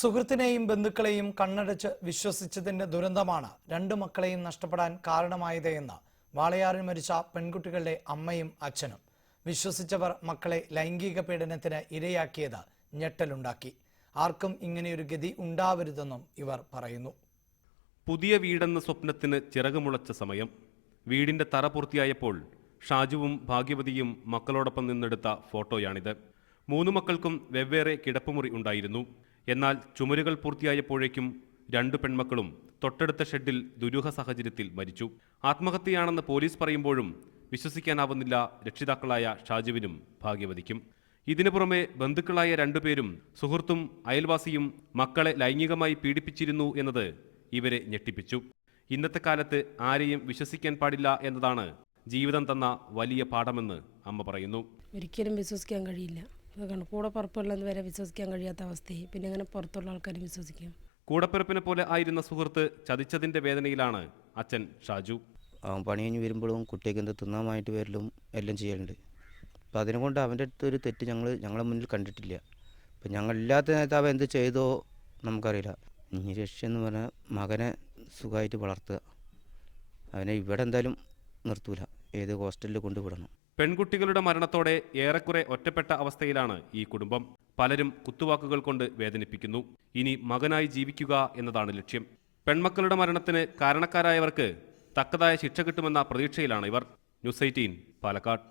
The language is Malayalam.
സുഹൃത്തിനെയും ബന്ധുക്കളെയും കണ്ണടച്ച് വിശ്വസിച്ചതിന്റെ ദുരന്തമാണ് രണ്ടു മക്കളെയും നഷ്ടപ്പെടാൻ കാരണമായതെന്ന് വാളയാറിൽ മരിച്ച പെൺകുട്ടികളുടെ അമ്മയും അച്ഛനും. വിശ്വസിച്ചവർ മക്കളെ ലൈംഗിക പീഡനത്തിന് ഇരയാക്കിയത് ഞെട്ടലുണ്ടാക്കി. ആർക്കും ഇങ്ങനെയൊരു ഗതി ഉണ്ടാവരുതെന്നും ഇവർ പറയുന്നു. പുതിയ വീടെന്ന സ്വപ്നത്തിന് ചിറകുമുളച്ച സമയം. വീടിന്റെ തറ പൂർത്തിയായപ്പോൾ ഷാജുവും ഭാഗ്യവതിയും മക്കളോടൊപ്പം നിന്നെടുത്ത ഫോട്ടോയാണിത്. 3 മക്കൾക്കും വെവ്വേറെ കിടപ്പുമുറി ഉണ്ടായിരുന്നു. എന്നാൽ ചുമരുകൾ പൂർത്തിയായപ്പോഴേക്കും 2 പെൺമക്കളും തൊട്ടടുത്ത ഷെഡിൽ ദുരൂഹ സാഹചര്യത്തിൽ മരിച്ചു. ആത്മഹത്യയാണെന്ന് പോലീസ് പറയുമ്പോഴും വിശ്വസിക്കാനാവുന്നില്ല രക്ഷിതാക്കളായ ഷാജുവിനും ഭാഗ്യവതിക്കും. ഇതിനു പുറമെ ബന്ധുക്കളായ 2 പേരും സുഹൃത്തും അയൽവാസിയും മക്കളെ ലൈംഗികമായി പീഡിപ്പിച്ചിരുന്നു എന്നത് ഇവരെ ഞെട്ടിപ്പിച്ചു. ഇന്നത്തെ കാലത്ത് ആരെയും വിശ്വസിക്കാൻ പാടില്ല എന്നതാണ് ജീവിതം തന്ന വലിയ പാഠമെന്ന് അമ്മ പറയുന്നു. ഒരിക്കലും വിശ്വസിക്കാൻ കഴിയില്ല. കൂടെ പുറപ്പുള്ളത് വരെ വിശ്വസിക്കാൻ കഴിയാത്ത അവസ്ഥയെ പിന്നെ അങ്ങനെ പുറത്തുള്ള ആൾക്കാരും വിശ്വസിക്കാം. കൂടപ്പിറപ്പിനെ പോലെ ആയിരുന്ന സുഹൃത്ത് ചതിച്ചതിന്റെ വേദനയിലാണ് അച്ഛൻ ഷാജു. അവൻ പണി കഴിഞ്ഞ് വരുമ്പോഴും കുട്ടിക്ക് എന്ത് തിന്നാമായിട്ട് വരലും എല്ലാം ചെയ്യലുണ്ട്. അപ്പം അതിനുകൊണ്ട് അവൻ്റെ അടുത്തൊരു തെറ്റ് ഞങ്ങളെ മുന്നിൽ കണ്ടിട്ടില്ല. അപ്പം ഞങ്ങളില്ലാത്ത നേരത്തെ അവൻ എന്ത് ചെയ്തോ നമുക്കറിയില്ല. ഇനി രക്ഷയെന്ന് പറഞ്ഞാൽ മകനെ സുഖമായിട്ട് വളർത്തുക. അവനെ ഇവിടെ എന്തായാലും നിർത്തൂല, ഏത് ഹോസ്റ്റലിൽ കൊണ്ടുവിടണം. പെൺകുട്ടികളുടെ മരണത്തോടെ ഏറെക്കുറെ ഒറ്റപ്പെട്ട അവസ്ഥയിലാണ് ഈ കുടുംബം. പലരും കുത്തുവാക്കുകൾ കൊണ്ട് വേദനിപ്പിക്കുന്നു. ഇനി മകനായി ജീവിക്കുക എന്നതാണ് ലക്ഷ്യം. പെൺമക്കളുടെ മരണത്തിന് കാരണക്കാരായവർക്ക് തക്കതായ ശിക്ഷ കിട്ടുമെന്ന പ്രതീക്ഷയിലാണ് ഇവർ. ന്യൂസ് 18 പാലക്കാട്.